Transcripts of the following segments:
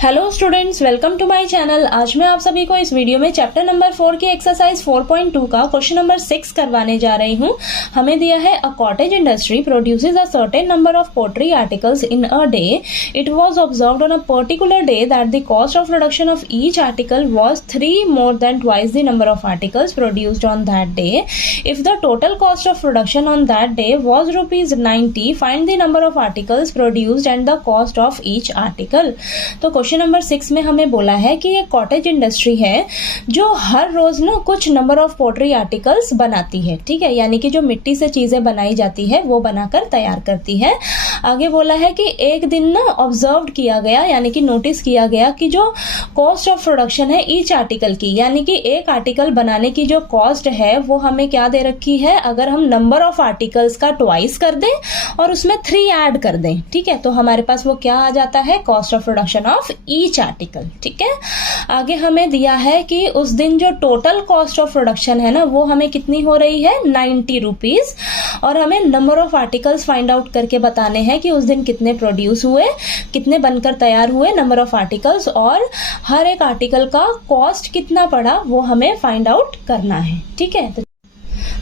Hello students, welcome to my channel. आज मैं आप सभी को इस वीडियो में चैप्टर नंबर 4 की एक्सरसाइज 4.2 का क्वेश्चन नंबर 6 करवाने जा रही हूँ। हमें दिया है a cottage industry produces a certain number of pottery articles in a day. It was observed on a particular day that the cost of production of each article was 3 more than twice the number of articles produced on that day. If the total cost of production on that day was rupees 90, find the number of articles produced and the cost of each article. तो question number 6 में हमें बोला है कि ये cottage industry है जो हर रोज ना कुछ नंबर ऑफ पोट्री आर्टिकल्स बनाती है। ठीक है, यानी कि जो मिट्टी से चीजें बनाई जाती है वो बनाकर तैयार करती है। आगे बोला है कि एक दिन ना ऑब्जर्व किया गया, यानी कि नोटिस किया गया कि जो कॉस्ट ऑफ प्रोडक्शन है ईच आर्टिकल की, यानी कि एक आर्टिकल बनाने की जो कॉस्ट है वो हमें क्या दे रखी है। अगर हम नंबर ऑफ आर्टिकल्स का ट्वाइस कर दें और उसमें 3 ऐड कर दें, ठीक है, तो हमारे पास वो क्या आ जाता है, cost of production of each article. ठीक है, आगे हमें दिया है कि उस दिन जो टोटल कॉस्ट ऑफ प्रोडक्शन है ना वो हमें कितनी हो रही है, 90 रुपीज, और हमें number of articles find out करके बताने हैं कि उस दिन कितने प्रोड्यूस हुए, कितने बनकर तैयार हुए नंबर ऑफ आर्टिकल्स, और हर एक आर्टिकल का कॉस्ट कितना पड़ा वो हमें फाइंड आउट करना है। ठीक है,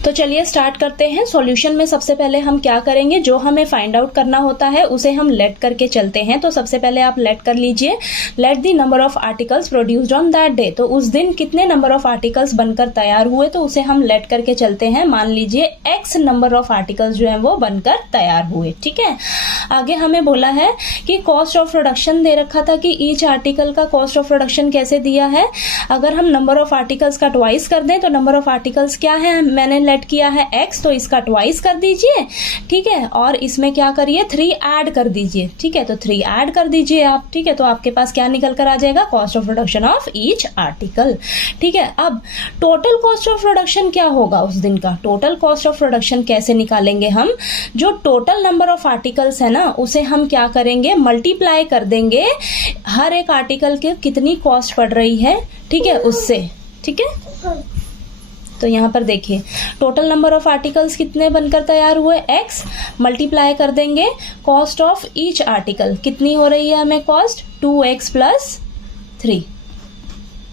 तो चलिए स्टार्ट करते हैं। सॉल्यूशन में सबसे पहले हम क्या करेंगे, जो हमें फाइंड आउट करना होता है उसे हम लेट करके चलते हैं। तो सबसे पहले आप लेट कर लीजिए, let the number of articles produced on that day. तो उस दिन कितने नंबर ऑफ आर्टिकल्स बनकर तैयार हुए, तो उसे हम लेट करके चलते हैं। मान लीजिए एक्स नंबर ऑफ आर्टिकल्स जो है वो बनकर तैयार हुए। ठीक है, आगे हमें बोला है कि कॉस्ट ऑफ प्रोडक्शन दे रखा था कि ईच आर्टिकल का कॉस्ट ऑफ प्रोडक्शन कैसे दिया है। अगर हम नंबर ऑफ आर्टिकल्स का ट्वाइस कर दें तो नंबर ऑफ आर्टिकल्स क्या है, मैंने लेट किया है x, तो इसका ट्वाइस कर दीजिए। ठीक है, और इसमें क्या करिए, 3 ऐड कर दीजिए। ठीक है, तो 3 ऐड कर दीजिए आप। ठीक है, तो आपके पास क्या निकल कर आ जाएगा, cost of production of each article. ठीक है, अब टोटल कॉस्ट ऑफ प्रोडक्शन क्या होगा उस दिन का, टोटल कॉस्ट ऑफ प्रोडक्शन कैसे निकालेंगे हम, जो टोटल नंबर ऑफ आर्टिकल्स है ना उसे हम क्या करेंगे, मल्टीप्लाई कर देंगे हर एक आर्टिकल के कितनी कॉस्ट पड़ रही है, ठीक है, उससे। ठीक है, तो यहाँ पर देखिए टोटल नंबर ऑफ आर्टिकल्स कितने बनकर तैयार हुए, x, मल्टीप्लाई कर देंगे कॉस्ट ऑफ ईच आर्टिकल, कितनी हो रही है हमें कॉस्ट, 2x + 3।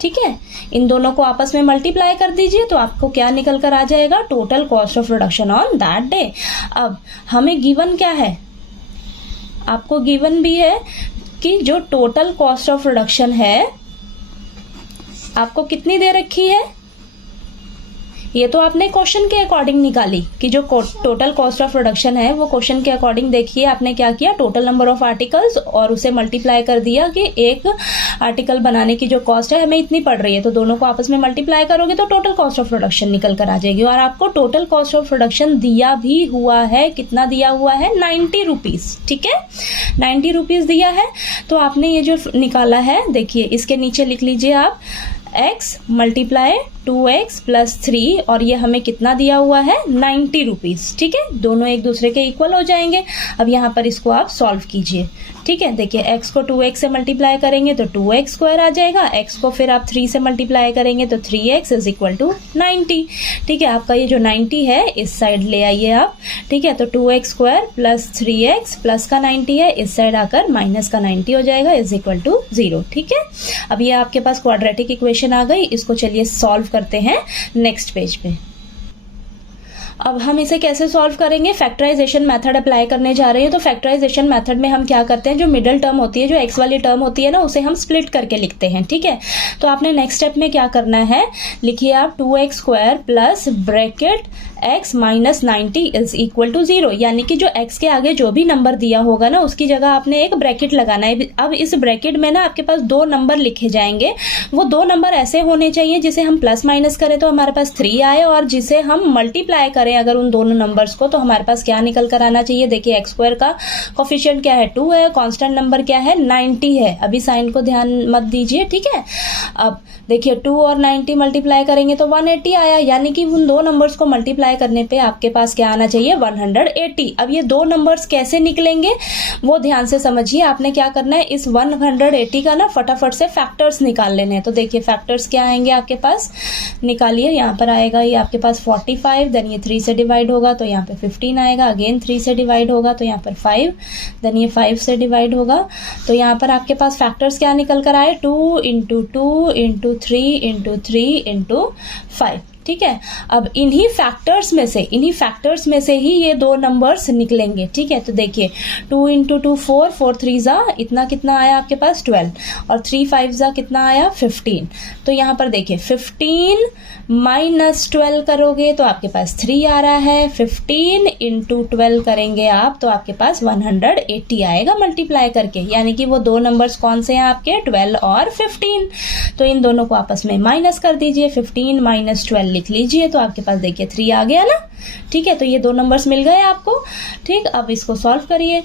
ठीक है, इन दोनों को आपस में मल्टीप्लाई कर दीजिए तो आपको क्या निकल कर आ जाएगा, total cost of production on that day. अब हमें गिवन क्या है, आपको गिवन भी है कि जो टोटल कॉस्ट ऑफ प्रोडक्शन है आपको कितनी दे रखी है, ये तो आपने क्वेश्चन के अकॉर्डिंग निकाली कि जो टोटल कॉस्ट ऑफ प्रोडक्शन है वो क्वेश्चन के अकॉर्डिंग देखिए आपने क्या किया, टोटल नंबर ऑफ आर्टिकल्स और उसे मल्टीप्लाई कर दिया कि एक आर्टिकल बनाने की जो कॉस्ट है हमें इतनी पड़ रही है, तो दोनों को आपस में मल्टीप्लाई करोगे तो टोटल कॉस्ट ऑफ प्रोडक्शन निकल कर आ जाएगी। और आपको टोटल कॉस्ट ऑफ प्रोडक्शन दिया भी हुआ है, कितना दिया हुआ है, 90 रुपीज। ठीक है, 90 रुपीज दिया है। तो आपने ये जो निकाला है देखिए इसके नीचे लिख लीजिए आप, x मल्टीप्लाई 2x + 3, और ये हमें कितना दिया हुआ है, 90 रुपीज। ठीक है, दोनों एक दूसरे के इक्वल हो जाएंगे। अब यहाँ पर इसको आप सॉल्व कीजिए। ठीक है, देखिए x को 2x से मल्टीप्लाई करेंगे तो 2x² आ जाएगा, x को फिर आप 3 से मल्टीप्लाई करेंगे तो 3x = 90। ठीक है, आपका ये जो 90 है इस साइड ले आइए आप। ठीक है, तो 2x² + 3x प्लस का 90 है, इस साइड आकर माइनस का 90 हो जाएगा, = 0। ठीक है, अब ये आपके पास क्वाड्रेटिक इक्वेशन आ गई। इसको चलिए सॉल्व करते हैं नेक्स्ट पेज पे। अब हम इसे कैसे सॉल्व करेंगे, फैक्टराइजेशन मेथड अप्लाई करने जा रहे हैं। तो फैक्टराइजेशन मेथड में हम क्या करते हैं, जो मिडिल टर्म होती है, जो x वाली टर्म होती है ना, उसे हम स्प्लिट करके लिखते हैं। ठीक है, तो आपने नेक्स्ट स्टेप में क्या करना है, लिखिए आप 2x² plus bracket x minus 90 = 0, यानी कि जो x के आगे जो भी नंबर दिया होगा ना उसकी जगह आपने एक ब्रैकेट लगाना है। अब इस ब्रैकेट में ना आपके पास 2 नंबर लिखे जाएंगे, वो 2 नंबर ऐसे होने चाहिए जिसे हम प्लस माइनस करें तो हमारे पास 3 आए, और जिसे हम मल्टीप्लाई करें अगर उन दोनों नंबर्स को तो हमारे पास क्या निकल कर आना चाहिए। देखिए x² का कोफिशिएंट क्या है, 2 है, कांस्टेंट नंबर क्या है, 90 है। अभी साइन को ध्यान मत दीजिए। ठीक है, अब देखिए 2 और 90 मल्टीप्लाई करेंगे तो 180 आया, यानी कि उन 2 नंबर्स को मल्टीप्लाई करने पे आपके पास क्या आना चाहिए, 180। अब ये 2 नंबर्स कैसे निकलेंगे वो ध्यान से समझिए। आपने क्या करना है, इस 180 का ना फटाफट से फैक्टर्स निकाल लेने हैं। तो देखिए फैक्टर्स क्या आएंगे आपके पास, निकालिए। यहाँ पर आएगा ये आपके पास 45, देन ये 3 3 से डिवाइड होगा तो यहाँ पे 15 आएगा, अगेन 3 से डिवाइड होगा तो यहाँ पर 5, देन ये 5 से डिवाइड होगा तो यहाँ पर आपके पास फैक्टर्स क्या निकल कर आए, 2 इंटू 2 इंटू 3 इंटू 3 इंटू 5। ठीक है, अब इन्हीं फैक्टर्स में से ही ये दो नंबर्स निकलेंगे। ठीक है, तो देखिए 2 इंटू 2 4, 4 3 जा इतना कितना आया आपके पास 12 और 3 5 जा कितना आया 15। तो यहाँ पर देखिए 15 माइनस 12 करोगे तो आपके पास 3 आ रहा है, 15 इंटू 12 करेंगे आप तो आपके पास 180 आएगा मल्टीप्लाई करके, यानी कि वो दो नंबर्स कौन से हैं आपके 12 और 15। तो इन दोनों को आपस में माइनस कर दीजिए, 15 माइनस 12 लिख लीजिए तो आपके पास देखिए 3 आ गया ना। ठीक है, तो ये दो नंबर्स मिल गए आपको। ठीक, अब इसको सॉल्व करिए,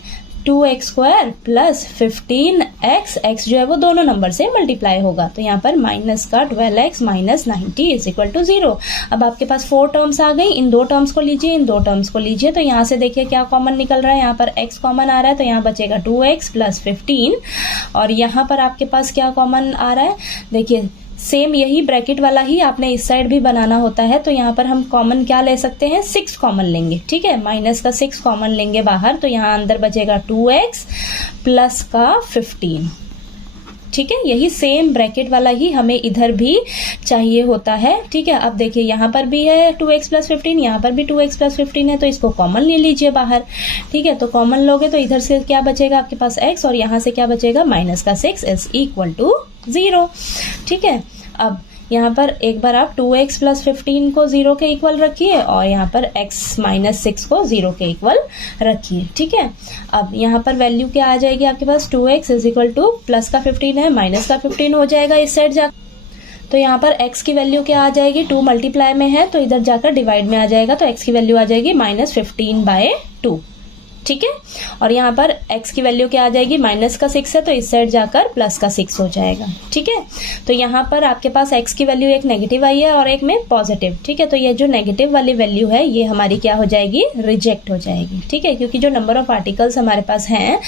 2x square plus 15x, x जो है वो दोनों नंबर से मल्टीप्लाई होगा तो यहाँ पर माइनस का 12x minus 90 is equal to 0। अब आपके पास 4 टर्म्स आ गई, इन दो टर्म्स को लीजिए, इन दो टर्म्स को लीजिए तो यहाँ से देखिए क्या कॉमन निकल रहा है, यहाँ पर x कॉमन आ रहा है तो यहाँ बचेगा 2x प्लस 15 और यहाँ पर आपके पास क्या कॉमन आ रहा है, देखिए सेम यही ब्रैकेट वाला ही आपने इस साइड भी बनाना होता है तो यहाँ पर हम कॉमन क्या ले सकते हैं, 6 कॉमन लेंगे। ठीक है, माइनस का 6 कॉमन लेंगे बाहर तो यहाँ अंदर बचेगा 2x प्लस का 15। ठीक है, यही सेम ब्रैकेट वाला ही हमें इधर भी चाहिए होता है। ठीक है, अब देखिए यहाँ पर भी है 2x प्लस 15, यहाँ पर भी 2x प्लस 15 है तो इसको कॉमन ले लीजिए बाहर। ठीक है, तो कॉमन लोगे तो इधर से क्या बचेगा आपके पास x और यहाँ से क्या बचेगा माइनस का 6 इज इक्वल टू 0। ठीक है, अब यहाँ पर एक बार आप 2x प्लस 15 को 0 के इक्वल रखिए और यहाँ पर x माइनस 6 को 0 के इक्वल रखिए। ठीक है, अब यहाँ पर वैल्यू क्या आ जाएगी आपके पास, 2x is equal two plus का 15 है माइनस का 15 हो जाएगा इस साइड जाकर तो यहाँ पर x की वैल्यू क्या आ जाएगी, 2 मल्टीप्लाई में है तो इधर जाकर डिवाइड में आ जाएगा तो x की वैल्यू आ जाएगी माइनस 15/2। ठीक है, और यहाँ पर x की वैल्यू क्या आ जाएगी, माइनस का 6 है तो इस साइड जाकर प्लस का 6 हो जाएगा। ठीक है, तो यहाँ पर आपके पास x की वैल्यू एक नेगेटिव आई है और एक में पॉजिटिव। ठीक है, तो ये जो नेगेटिव वाली वैल्यू है ये हमारी क्या हो जाएगी, रिजेक्ट हो जाएगी। ठीक है, क्योंकि जो नंबर ऑफ आर्टिकल्स हमारे पास हैं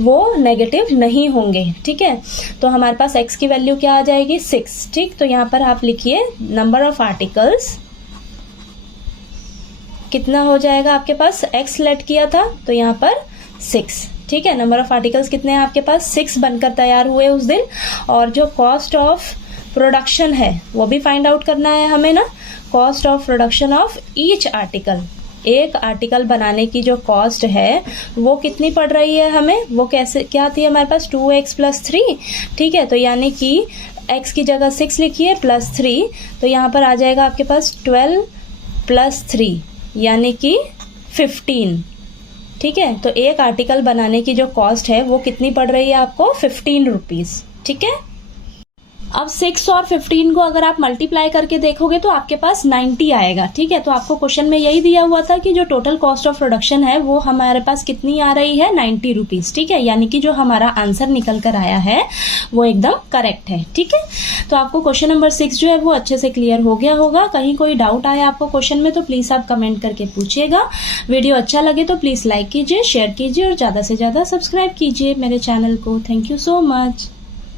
वो नेगेटिव नहीं होंगे। ठीक है, तो हमारे पास x की वैल्यू क्या आ जाएगी 6। ठीक, तो यहाँ पर आप लिखिए नंबर ऑफ आर्टिकल्स कितना हो जाएगा आपके पास, x लेट किया था तो यहाँ पर 6। ठीक है, नंबर ऑफ आर्टिकल्स कितने हैं आपके पास, 6 बनकर तैयार हुए उस दिन। और जो कॉस्ट ऑफ प्रोडक्शन है वो भी फाइंड आउट करना है हमें ना, cost of production of each article, एक आर्टिकल बनाने की जो कॉस्ट है वो कितनी पड़ रही है हमें, वो कैसे क्या आती है हमारे पास 2x प्लस 3। ठीक है, तो यानी कि x की जगह 6 लिखिए प्लस 3 तो यहाँ पर आ जाएगा आपके पास 12 प्लस 3 यानी कि 15। ठीक है, तो एक आर्टिकल बनाने की जो कॉस्ट है वो कितनी पड़ रही है आपको 15 रुपीज। ठीक है, अब 6 और 15 को अगर आप मल्टीप्लाई करके देखोगे तो आपके पास 90 आएगा। ठीक है, तो आपको क्वेश्चन में यही दिया हुआ था कि जो टोटल कॉस्ट ऑफ प्रोडक्शन है वो हमारे पास कितनी आ रही है 90 रुपीज। ठीक है, यानी कि जो हमारा आंसर निकल कर आया है वो एकदम करेक्ट है। ठीक है, तो आपको क्वेश्चन नंबर 6 जो है वो अच्छे से क्लियर हो गया होगा। कहीं कोई डाउट आया आपको क्वेश्चन में तो प्लीज आप कमेंट करके पूछिएगा। वीडियो अच्छा लगे तो प्लीज लाइक कीजिए, शेयर कीजिए और ज्यादा से ज्यादा सब्सक्राइब कीजिए मेरे चैनल को। Thank you so much.